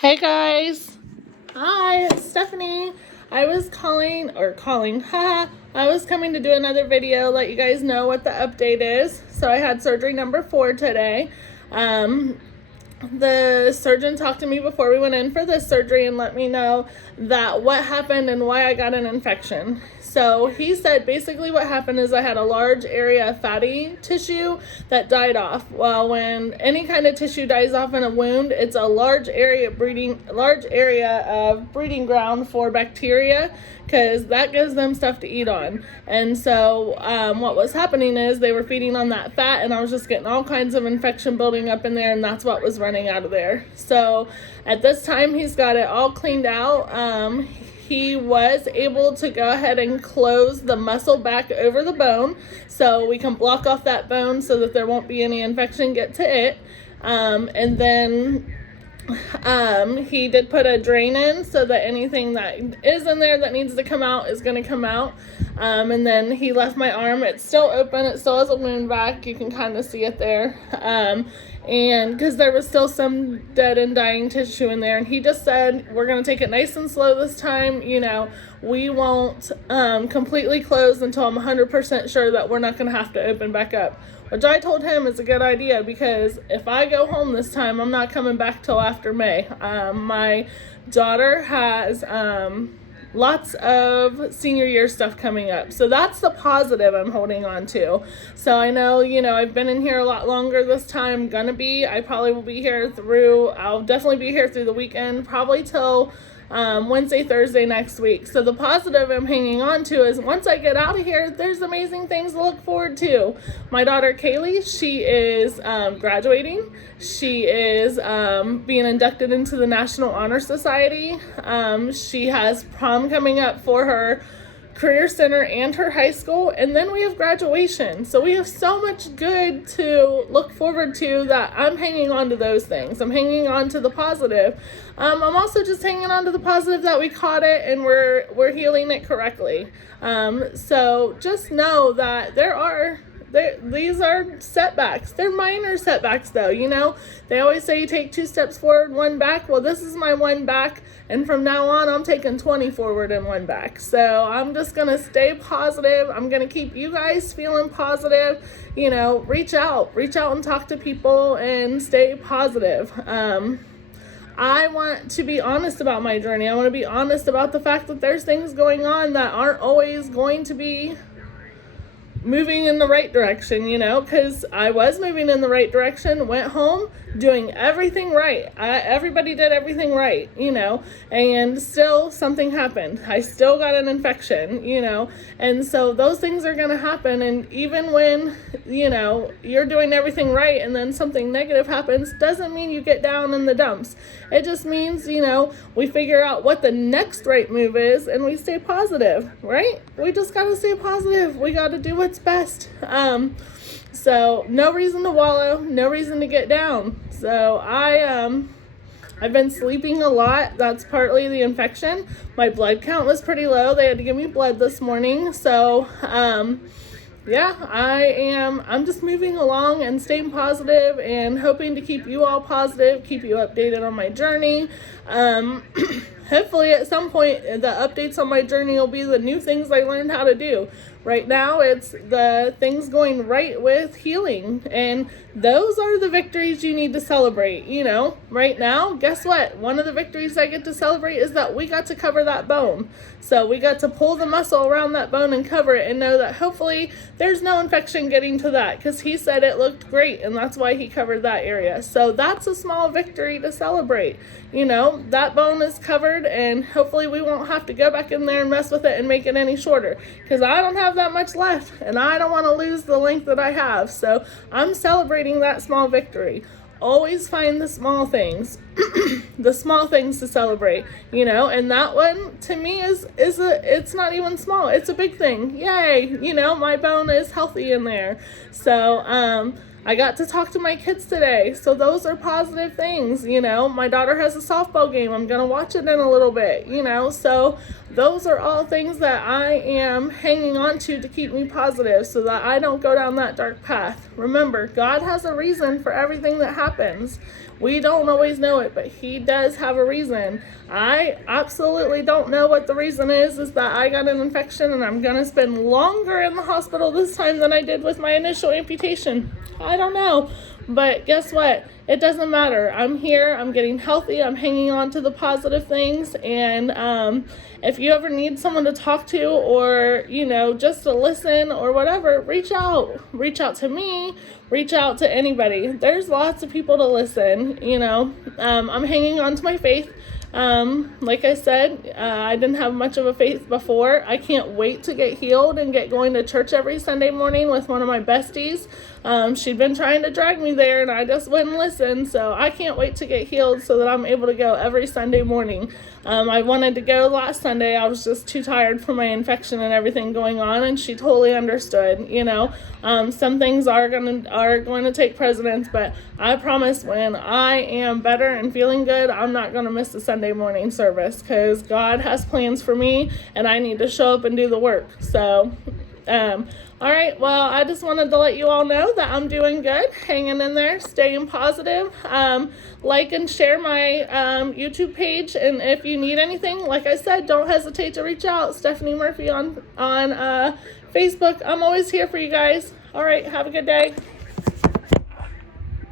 Hey guys. Hi, it's Stephanie. I was haha. I was coming to do another video, let you guys know what the update is. So I had surgery number 4 today. The surgeon talked to me before we went in for this surgery and let me know that what happened and why I got an infection. So he said basically what happened is I had a large area of fatty tissue that died off. Well, when any kind of tissue dies off in a wound, it's a large area of breeding ground for bacteria, because that gives them stuff to eat on. And so what was happening is they were feeding on that fat, and I was just getting all kinds of infection building up in there, and that's what was running out of there. So at this time, he's got it all cleaned out. He was able to go ahead and close the muscle back over the bone, so we can block off that bone so that there won't be any infection get to it. And then he did put a drain in so that anything that is in there that needs to come out is going to come out. And then he left my arm. It's still open. It still has a wound vac. You can kind of see it there. And because there was still some dead and dying tissue in there. And he just said, we're going to take it nice and slow this time. You know, we won't completely close until I'm 100% sure that we're not going to have to open back up. Which I told him is a good idea, because if I go home this time, I'm not coming back till after May. My daughter has lots of senior year stuff coming up. So that's the positive I'm holding on to. So I know, I've been in here a lot longer this time. I probably will be here I'll definitely be here through the weekend, probably till Wednesday, Thursday next week. So the positive I'm hanging on to is once I get out of here, there's amazing things to look forward to. My daughter Kaylee, she is graduating. She is being inducted into the National Honor Society. She has prom coming up for her Career Center and her high school, and then we have graduation. So we have so much good to look forward to that I'm hanging on to those things. I'm hanging on to the positive. I'm also just hanging on to the positive that we caught it and we're healing it correctly. So just know that these are setbacks. They're minor setbacks though, They always say you take 2 steps forward, 1 back. Well, this is my 1 back, and from now on I'm taking 20 forward and 1 back. So I'm just going to stay positive. I'm going to keep you guys feeling positive. Reach out and talk to people and stay positive. I want to be honest about my journey. I want to be honest about the fact that there's things going on that aren't always going to be moving in the right direction, because I was moving in the right direction, went home doing everything right. Everybody did everything right, and still something happened. I still got an infection, and so those things are going to happen. And even when, you're doing everything right and then something negative happens, doesn't mean you get down in the dumps. It just means, we figure out what the next right move is and we stay positive, right? We just got to stay positive. We got to do what's best. So no reason to wallow, no reason to get down. So I've been sleeping a lot. That's partly the infection. My blood count was pretty low. They had to give me blood this morning. So I'm just moving along and staying positive and hoping to keep you all positive, keep you updated on my journey. Hopefully at some point the updates on my journey will be the new things I learned how to do. Right now it's the things going right with healing, and those are the victories you need to celebrate. Right now, guess what? One of the victories I get to celebrate is that we got to cover that bone. So we got to pull the muscle around that bone and cover it and know that hopefully there's no infection getting to that, because he said it looked great and that's why he covered that area. So that's a small victory to celebrate. That bone is covered, and hopefully we won't have to go back in there and mess with it and make it any shorter, because I don't have that much left and I don't want to lose the length that I have. So I'm celebrating that small victory. Always find the small things, the small things to celebrate, and that one to me it's not even small. It's a big thing. Yay. My bone is healthy in there. So, I got to talk to my kids today. So those are positive things. My daughter has a softball game. I'm going to watch it in a little bit, so those are all things that I am hanging on to keep me positive so that I don't go down that dark path. Remember, God has a reason for everything that happens. We don't always know it, but he does have a reason. I absolutely don't know what the reason is that I got an infection and I'm going to spend longer in the hospital this time than I did with my initial amputation. I don't know. But guess what? It doesn't matter. I'm here. I'm getting healthy. I'm hanging on to the positive things. And if you ever need someone to talk to, or, just to listen or whatever, reach out. Reach out to me. Reach out to anybody. There's lots of people to listen. I'm hanging on to my faith. Like I said, I didn't have much of a faith before. I can't wait to get healed and get going to church every Sunday morning with one of my besties. She'd been trying to drag me there and I just wouldn't listen. So I can't wait to get healed so that I'm able to go every Sunday morning. I wanted to go last Sunday. I was just too tired from my infection and everything going on, and she totally understood. Some things are going to take precedence, but I promise when I am better and feeling good, I'm not going to miss the Sunday morning service, because God has plans for me and I need to show up and do the work. So all right, well, I just wanted to let you all know that I'm doing good, hanging in there, staying positive. Like and share my YouTube page, and if you need anything, like I said, don't hesitate to reach out. Stephanie Murphy on Facebook. I'm always here for you guys. All right, have a good day.